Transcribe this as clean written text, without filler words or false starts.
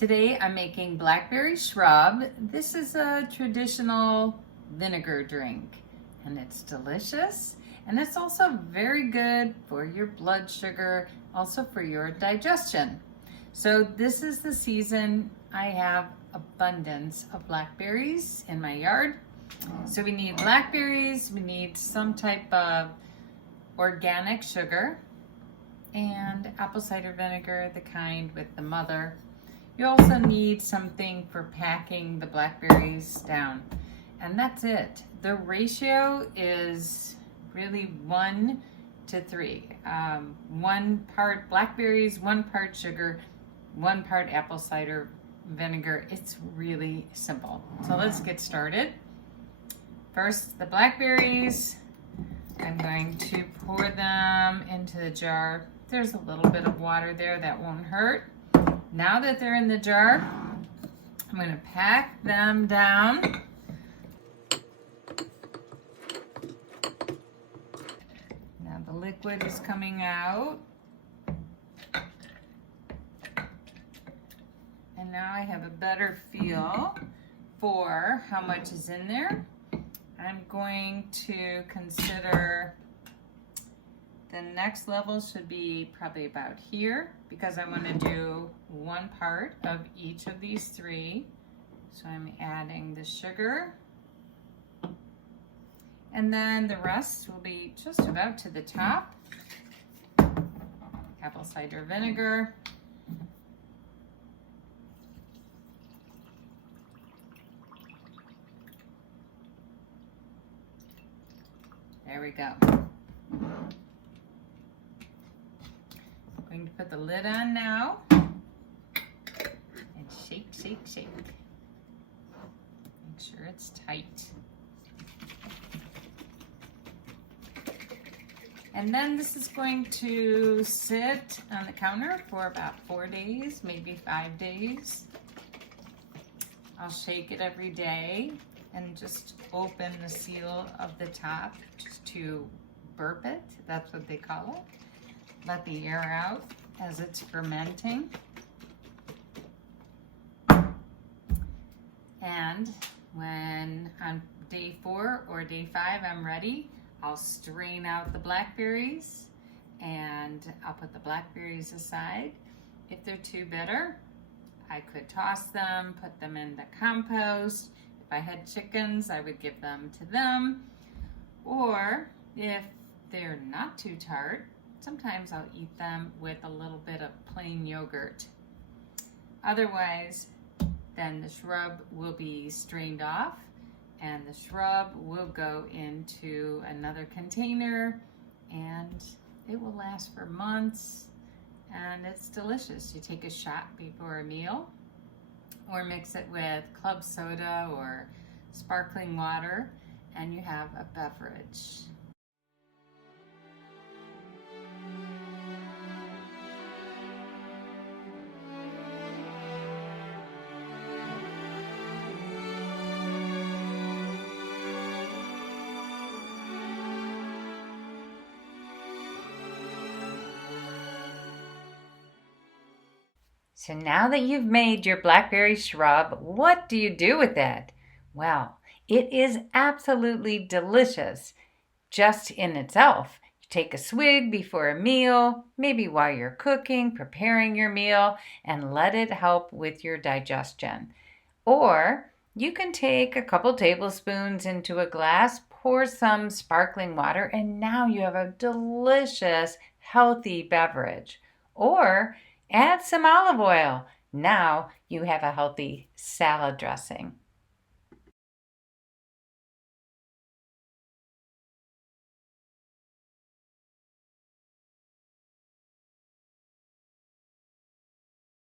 Today I'm making Blackberry Shrub. This is a traditional vinegar drink and it's delicious and it's also very good for your blood sugar, also for your digestion. So this is the season. I have abundance of blackberries in my yard. So we need blackberries, we need some type of organic sugar and apple cider vinegar, the kind with the mother. You also need something for packing the blackberries down. And that's it. The ratio is really 1 to 3. 1 part blackberries, 1 part sugar, 1 part apple cider vinegar. It's really simple. So let's get started. First, the blackberries. I'm going to pour them into the jar. There's a little bit of water there, that won't hurt. Now that they're in the jar, I'm going to pack them down. Now the liquid is coming out. And now I have a better feel for how much is in there. I'm going to consider the next level should be probably about here because I want to do 1 part of each of these 3. So I'm adding the sugar. And then the rest will be just about to the top. Apple cider vinegar. There we go. I'm going to put the lid on now and shake, shake, shake. Make sure it's tight. And then this is going to sit on the counter for about 4 days, maybe 5 days. I'll shake it every day and just open the seal of the top just to burp it. That's what they call it. Let the air out as it's fermenting. And when on day 4 or day 5 I'm ready, I'll strain out the blackberries and I'll put the blackberries aside. If they're too bitter, I could toss them, put them in the compost. If I had chickens, I would give them to them. Or if they're not too tart, sometimes I'll eat them with a little bit of plain yogurt. Otherwise, then the shrub will be strained off and the shrub will go into another container and it will last for months and it's delicious. You take a shot before a meal or mix it with club soda or sparkling water and you have a beverage. So now that you've made your blackberry shrub, what do you do with it? Well, it is absolutely delicious just in itself. You take a swig before a meal, maybe while you're cooking, preparing your meal, and let it help with your digestion. Or you can take a couple tablespoons into a glass, pour some sparkling water, and now you have a delicious, healthy beverage. Or add some olive oil. Now you have a healthy salad dressing.